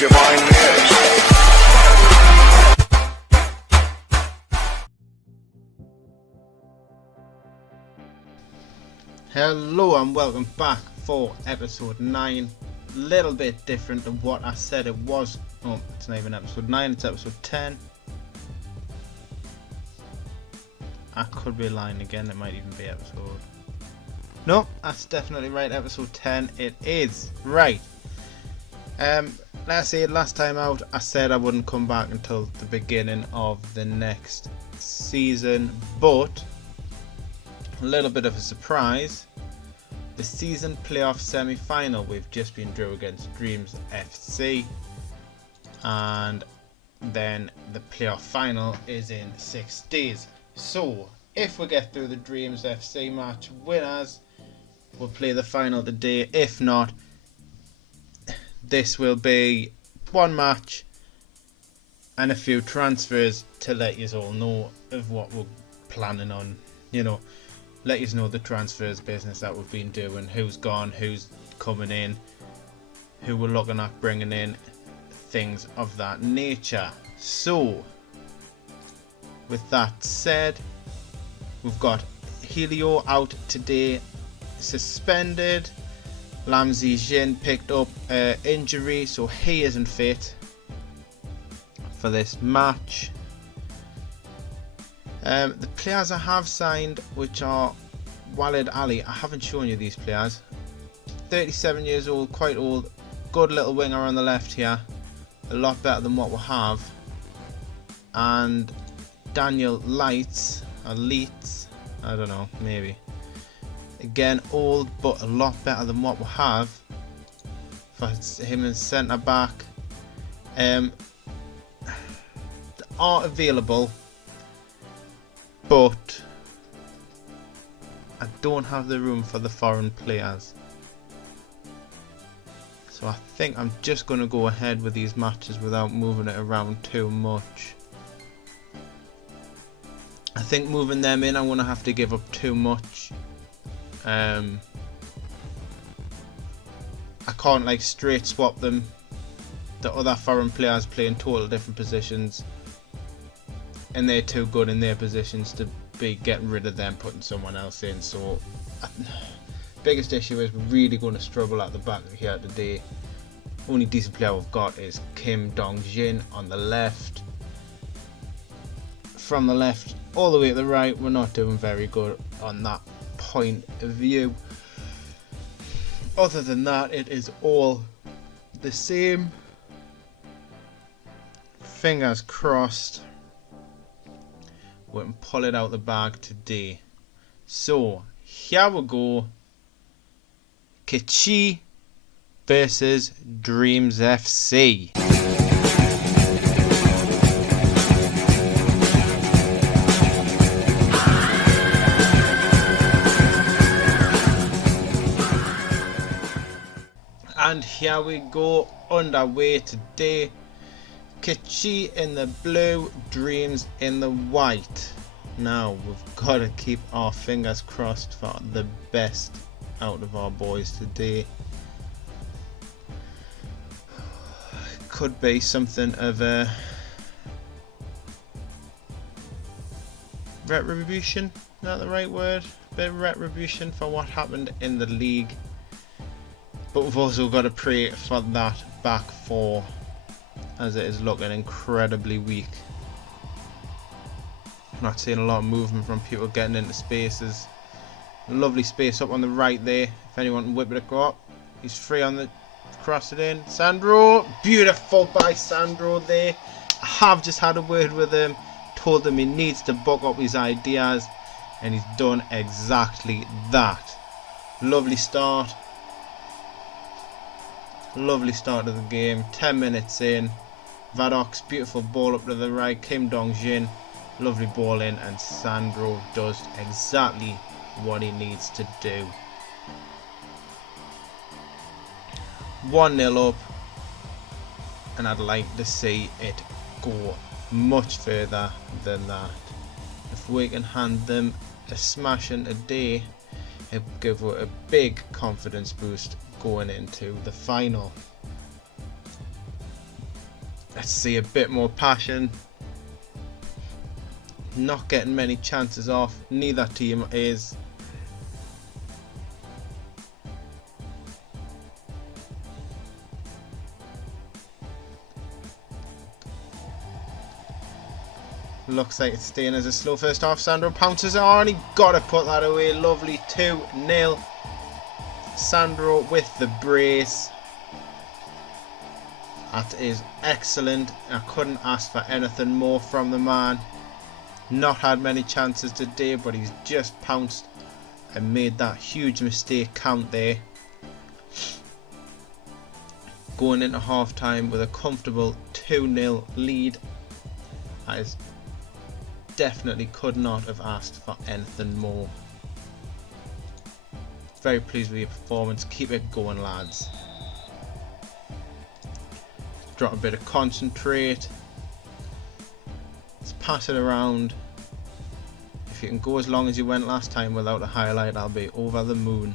divine mix. Hello and welcome back for episode 9. Little bit different than what I said it was. Oh, it's not even episode 9, it's episode 10. I could be lying again, it might even be episode... No, that's definitely right, episode 10 it is. Right. Let's say last time out I said I wouldn't come back until the beginning of the next season, but a little bit of a surprise. The season playoff semi-final, we've just been drew against Dreams FC, and then the playoff final is in 6 days. So if we get through the Dreams FC match winners, we'll play the final today. If not, this will be one match and a few transfers to let you all know of what we're planning on, you know, let you know the transfers business that we've been doing, who's gone, who's coming in, who we're looking at bringing in, things of that nature. So with that said, we've got Helio out today, suspended. Lam Zijin picked up injury, so he isn't fit for this match. The players I have signed, which are Walid Ali, I haven't shown you these players. 37 years old, quite old, good little winger on the left here, a lot better than what we have. And Daniel Leitz, or Leitz, I don't know, maybe. Again, old, but a lot better than what we have for him as centre back. They are available, but I don't have the room for the foreign players. So I think I'm just going to go ahead with these matches without moving it around too much. I think moving them in, I'm going to have to give up too much. I can't like straight swap them. The other foreign players play in total different positions, and they're too good in their positions to be getting rid of them, putting someone else in. So biggest issue is we're really going to struggle at the back here today. Only decent player we've got is Kim Dong-jin on the left. From the left all the way to the right, we're not doing very good on that point of view. Other than that, it is all the same. Fingers crossed we can pull it out the bag today. So here we go. Kichi versus Dreams FC. And here we go, underway today. Kichi in the blue, Dreams in the white. Now we've got to keep our fingers crossed for the best out of our boys today. Could be something of a retribution, not the right word, bit of retribution for what happened in the league. But we've also got to pray for that back four, as it is looking incredibly weak. Not seeing a lot of movement from people getting into spaces. Lovely space up on the right there. If anyone can whip it across, he's free on the cross it in. Sandro, beautiful by Sandro there. I have just had a word with him, told him he needs to buck up his ideas, and he's done exactly that. Lovely start. Lovely start of the game. 10 minutes in. Vadok's beautiful ball up to the right. Kim Dong-jin, lovely ball in, and Sandro does exactly what he needs to do. 1-0 up, and I'd like to see it go much further than that. If we can hand them a smashing today, it will give it a big confidence boost going into the final. Let's see a bit more passion. Not getting many chances off. Neither team is. Looks like it's staying as a slow first half. Sandro pounces on. He got to put that away. Lovely 2-0. Sandro with the brace. That is excellent. I couldn't ask for anything more from the man. Not had many chances today, but he's just pounced and made that huge mistake count there. Going into half time with a comfortable 2-0 lead. That is definitely could not have asked for anything more. Very pleased with your performance. Keep it going, lads. Drop a bit of concentrate. Let's pass it around. If you can go as long as you went last time without a highlight, I'll be over the moon.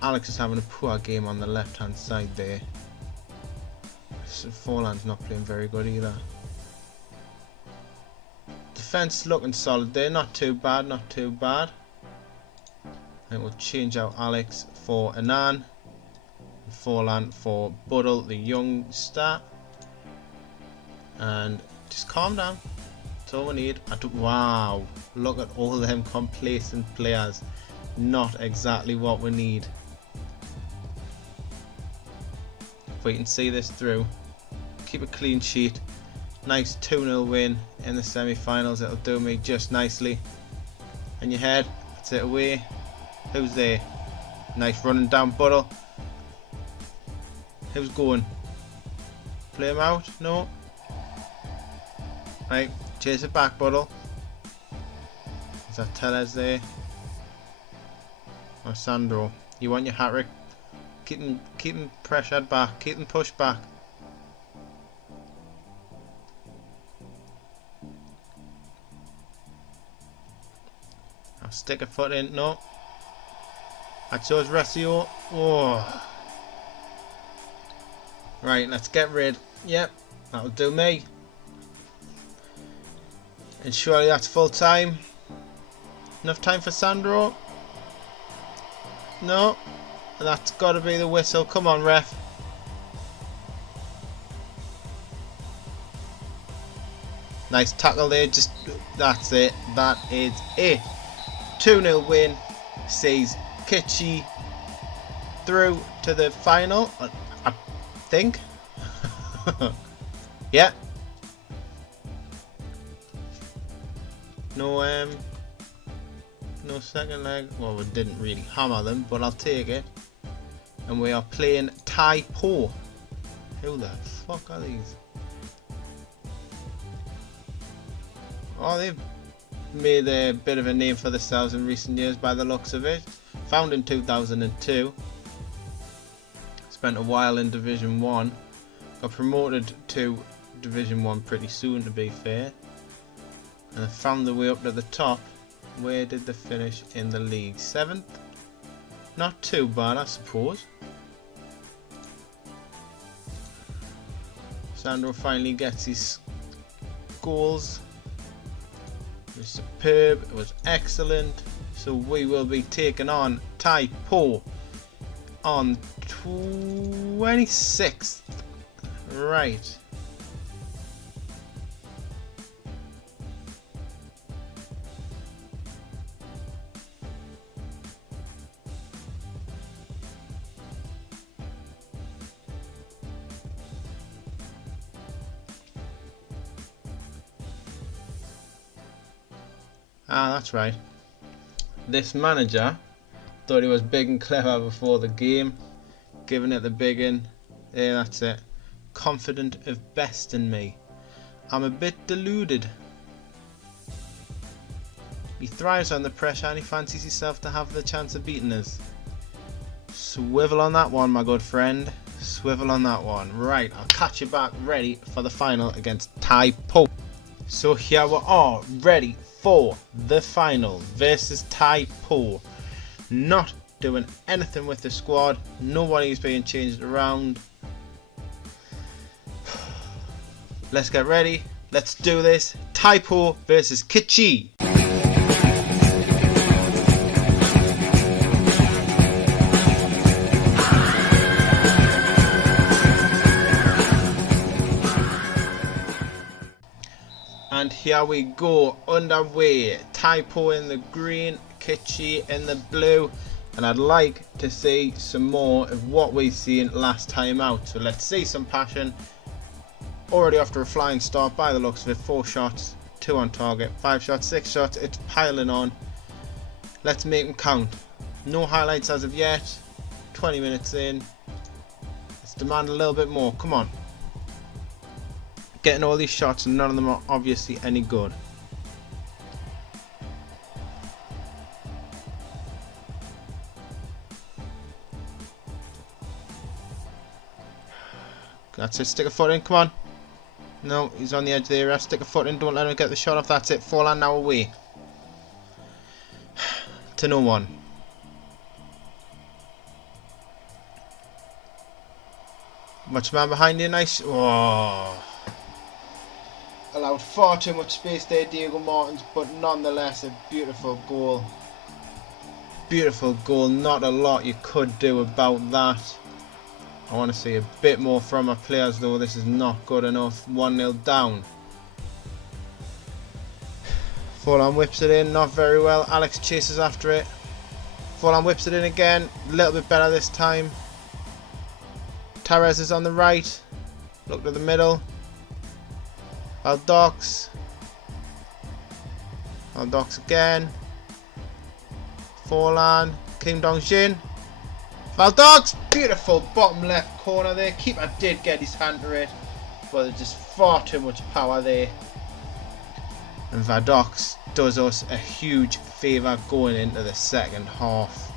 Alex is having a poor game on the left hand side there. Forlan's not playing very good either. Defense looking solid there, not too bad, not too bad. And we'll change out Alex for Anan. Forlan for Buddle, the youngster. And just calm down. That's all we need. Wow, look at all them complacent players. Not exactly what we need. If we can see this through, keep a clean sheet. Nice 2-0 win in the semi-finals. It'll do me just nicely. In your head, that's it away. Who's there? Nice running down Buddle. Who's going? Play him out? No. Right, chase it back, Buddle. Is that Tellez there? Or Sandro? You want your hat-trick? Keep him pressured back. Keep him pushed back. I'll stick a foot in. No. I chose Resio. Oh. Right, let's get rid. Yep, that'll do me. And surely that's full time. Enough time for Sandro? No. That's got to be the whistle. Come on, ref. Nice tackle there. Just that's it. That is it. 2-0 win. Sees Kitschy through to the final. I think. Yeah. No second leg. Well, we didn't really hammer them, but I'll take it. And we are playing Tai Po. Who the fuck are these? Oh, they've made a bit of a name for themselves in recent years by the looks of it. Founded in 2002. Spent a while in Division 1. Got promoted to Division 1 pretty soon, to be fair. And found the way up to the top. Where did they finish in the league? 7th? Not too bad, I suppose. Sandro finally gets his goals. It was superb, it was excellent. So we will be taking on Tai Po on 26th. Right. Ah, that's right. This manager thought he was big and clever before the game, giving it the big in. Yeah, that's it. Confident of best in me. I'm a bit deluded. He thrives under pressure and he fancies himself to have the chance of beating us. Swivel on that one, my good friend. Swivel on that one. Right, I'll catch you back ready for the final against Tai Po. So here we are, ready for the final versus Tai Po. Not doing anything with the squad. Nobody's being changed around. Let's get ready. Let's do this. Typo versus Kichi. And here we go, underway. Typo in the green, Kichi in the blue. And I'd like to see some more of what we've seen last time out. So let's see some passion. Already after a flying start by the looks of it. 4 shots, 2 on target, 5 shots, 6 shots. It's piling on. Let's make them count. No highlights as of yet. 20 minutes in. Let's demand a little bit more. Come on. Getting all these shots and none of them are obviously any good. That's it, stick a foot in, come on. No, he's on the edge of the area, stick a foot in, don't let him get the shot off, that's it. Forehand now away. To no one. Much man behind you, nice. Oh. Allowed far too much space there, Diego Martins, but nonetheless a beautiful goal. Beautiful goal, not a lot you could do about that. I want to see a bit more from our players though, this is not good enough. 1-0 down. Forlan whips it in, not very well. Alex chases after it. Forlan whips it in again, a little bit better this time. Tavares is on the right. Look to the middle. Valdox. Valdox again. Forlan. Kim Dong-jin. Valdox! Beautiful bottom left corner there. Keeper did get his hand to it, but there's just far too much power there. And Valdox does us a huge favour going into the second half.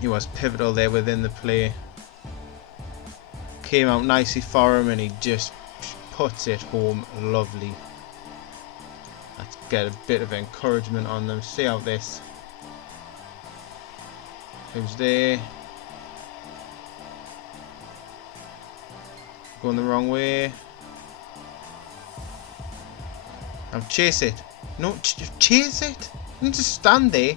He was pivotal there within the play. Came out nicely for him and he just puts it home lovely. Let's get a bit of encouragement on them. See how this. Who's there? Going the wrong way. Now chase it. No, chase it. You need to stand there.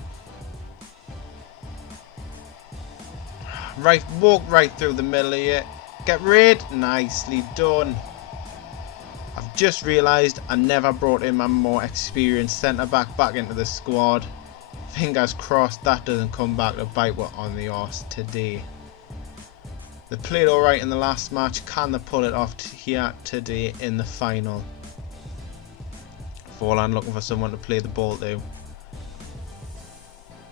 Right, walk right through the middle here. Get rid. Nicely done. I've just realised I never brought in my more experienced centre back into the squad. Fingers crossed that doesn't come back to bite what on the arse today. They played alright in the last match. Can they pull it off here today in the final? Forlan looking for someone to play the ball to.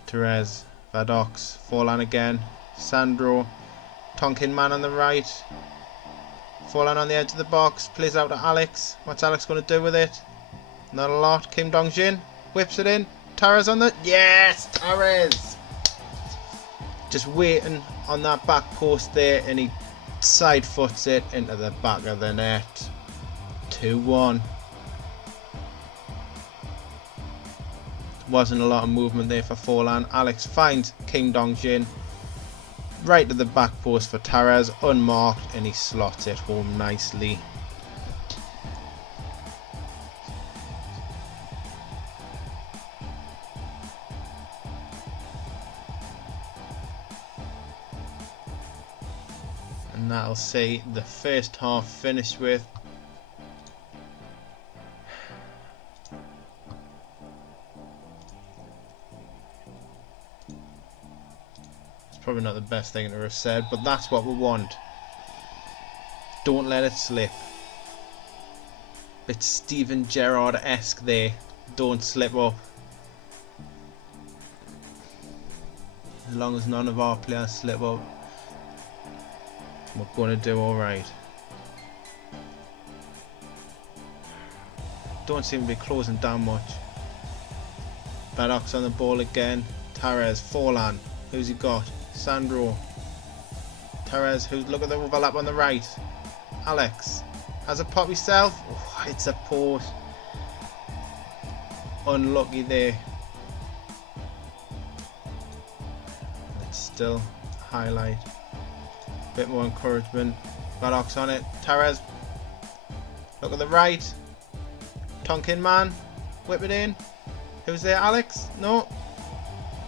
Therese, Vadox, Forlan again. Sandro, Tonkin man on the right. Forlan on the edge of the box, plays out to Alex. What's Alex going to do with it? Not a lot. Kim Dong-jin whips it in. Tavares on the... Yes! Tavares! Just waiting on that back post there and he side foots it into the back of the net. 2-1. Wasn't a lot of movement there for Forlan. Alex finds Kim Dong-jin. Right to the back post for Tavares, unmarked, and he slots it home nicely. And that'll see the first half finished with. Probably not the best thing to have said, but that's what we want. Don't let it slip. It's Steven Gerrard-esque there. Don't slip up. As long as none of our players slip up, we're going to do alright. Don't seem to be closing down much. Vadox on the ball again. Tavares, Forlan. Who's he got? Sandro. Tavares, who's look at the overlap on the right. Alex has a pop himself. Oh, it's a post. Unlucky there. Let's still highlight. Bit more encouragement. Varrock's on it. Tara's. Look at the right. Tonkin man. Whip it in. Who's there? Alex? No.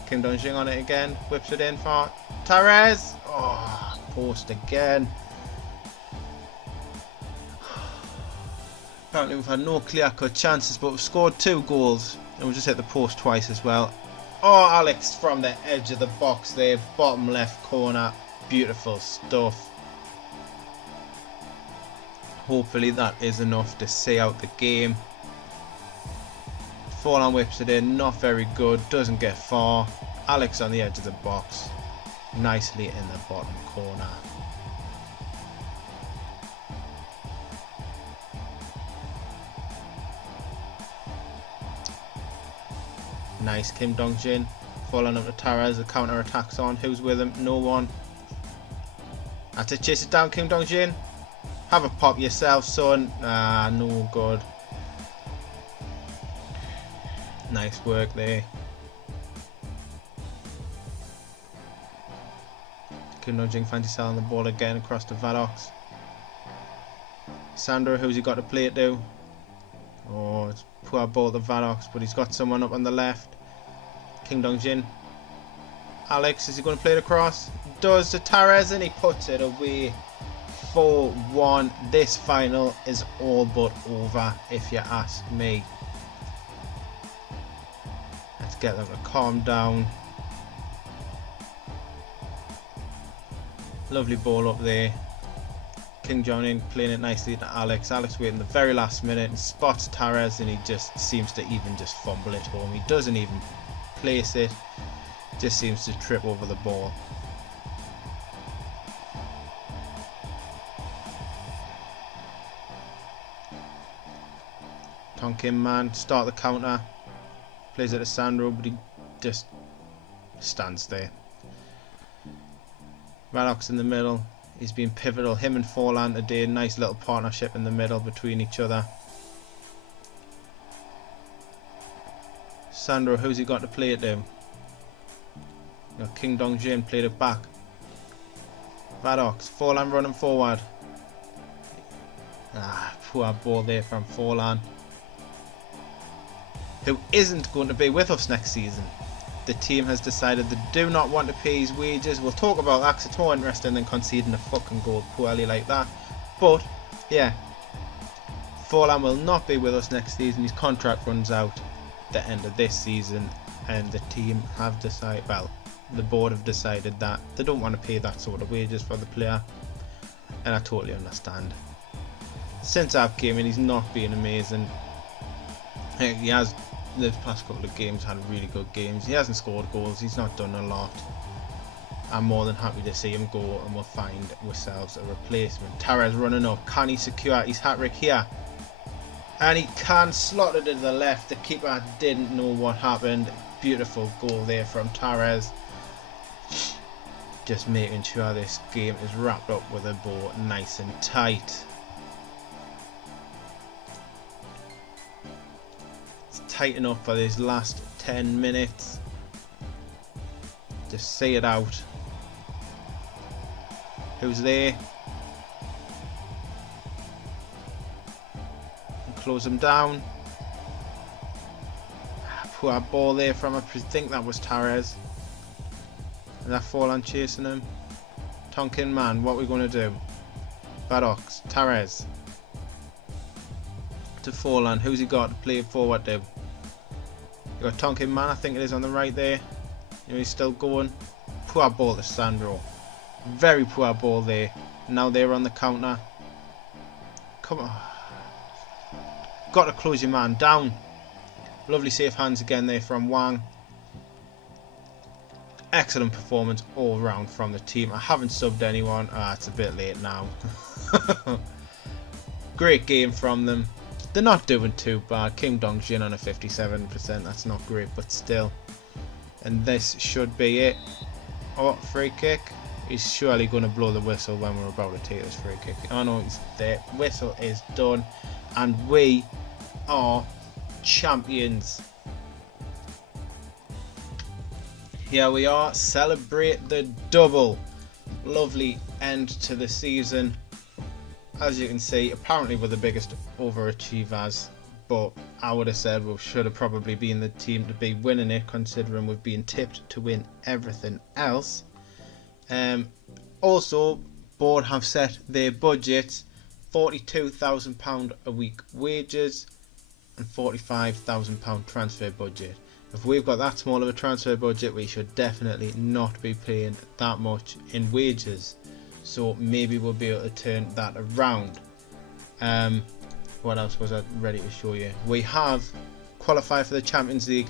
Kim Dong-jin on it again. Whips it in for Therese. Oh, post again. Apparently we've had no clear-cut chances, but we've scored 2 goals. And we've just hit the post twice as well. Oh, Alex from the edge of the box there. Bottom left corner. Beautiful stuff. Hopefully that is enough to see out the game. Forlan whips it in. Not very good. Doesn't get far. Alex on the edge of the box. Nicely in the bottom corner. Nice Kim Dong-jin. Falling up to Tara as the counter attacks on. Who's with him? No one. Had to chase it down, Kim Dong-jin. Have a pop yourself, son. Ah, no good. Nice work there. Kim Dong-jin fancy selling the ball again across to Varrock. Sandra, who's he got to play it to? Oh, it's poor ball to Varrock, but he's got someone up on the left. Kim Dong-jin. Alex, is he going to play it across? Does to Therese, and he puts it away. 4-1. This final is all but over, if you ask me. Let's get them to calm down. Lovely ball up there. Kim Jong-in playing it nicely to Alex. Alex waiting the very last minute and spots Therese, and he just seems to even just fumble it home. He doesn't even place it. Just seems to trip over the ball. Tonkin man, start the counter. Plays it to Sandro, but he just stands there. Varrock's in the middle. He's been pivotal. Him and Forlan today. Nice little partnership in the middle between each other. Sandro, who's he got to play it to? Kim Dong-jin played it back. Varrock, Forlan running forward. Ah, poor ball there from Forlan, who isn't going to be with us next season. The team has decided they do not want to pay his wages. We'll talk about that because it's more interesting than conceding a fucking goal poorly like that. But, yeah. Forlan will not be with us next season. His contract runs out at the end of this season. And the team have decided, well, the board have decided that they don't want to pay that sort of wages for the player. And I totally understand. Since I've came in, he's not been amazing. He has, the past couple of games, had really good games. He hasn't scored goals. He's not done a lot. I'm more than happy to see him go, and we'll find ourselves a replacement. Tara's running up. Can he secure his hat-trick here? And he can slot it to the left. The keeper didn't know what happened. Beautiful goal there from Therese. Just making sure this game is wrapped up with a bow nice and tight. Tighten up for these last 10 minutes. Just see it out. Who's there? And close them down. Poor ball there from, I think that was Therese. Is that Forlan chasing him? Tonkin man, what are we going to do? Varrock, Therese. To Forlan, who's he got to play it forward to? You got Tonkin man, I think it is on the right there. You know, he's still going. Poor ball to Sandro. Very poor ball there. Now they're on the counter. Come on. Got to close your man down. Lovely safe hands again there from Wang. Excellent performance all round from the team. I haven't subbed anyone. It's a bit late now. Great game from them. They're not doing too bad. Kim Dong-jin on a 57%. That's not great, but still. And this should be it. Oh, free kick. He's surely going to blow the whistle when we're about to take this free kick. Oh no, he's there. Whistle is done. And we are champions. Here we are. Celebrate the double. Lovely end to the season. as you can see, apparently we're the biggest overachievers, but I would have said we should have probably been the team to be winning it, considering we've been tipped to win everything else. Also, board have set their budgets: £42,000 a week wages and £45,000 transfer budget. If we've got that small of a transfer budget, we should definitely not be paying that much in wages. So maybe we'll be able to turn that around. What else was I ready to show you? We have qualified for the Champions League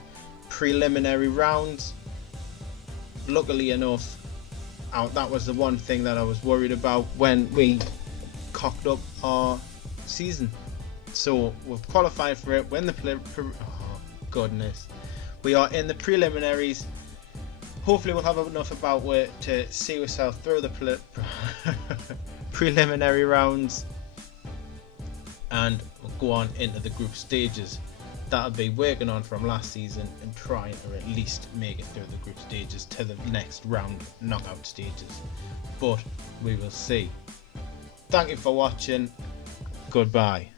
preliminary rounds. Luckily enough, that was the one thing that I was worried about when we cocked up our season. So we've qualified for it. When the goodness, we are in the preliminaries. Hopefully we'll have enough about it to see ourselves through the preliminary rounds, and we'll go on into the group stages. That'll be working on from last season and trying to at least make it through the group stages to the next round, knockout stages. But we will see. Thank you for watching. Goodbye.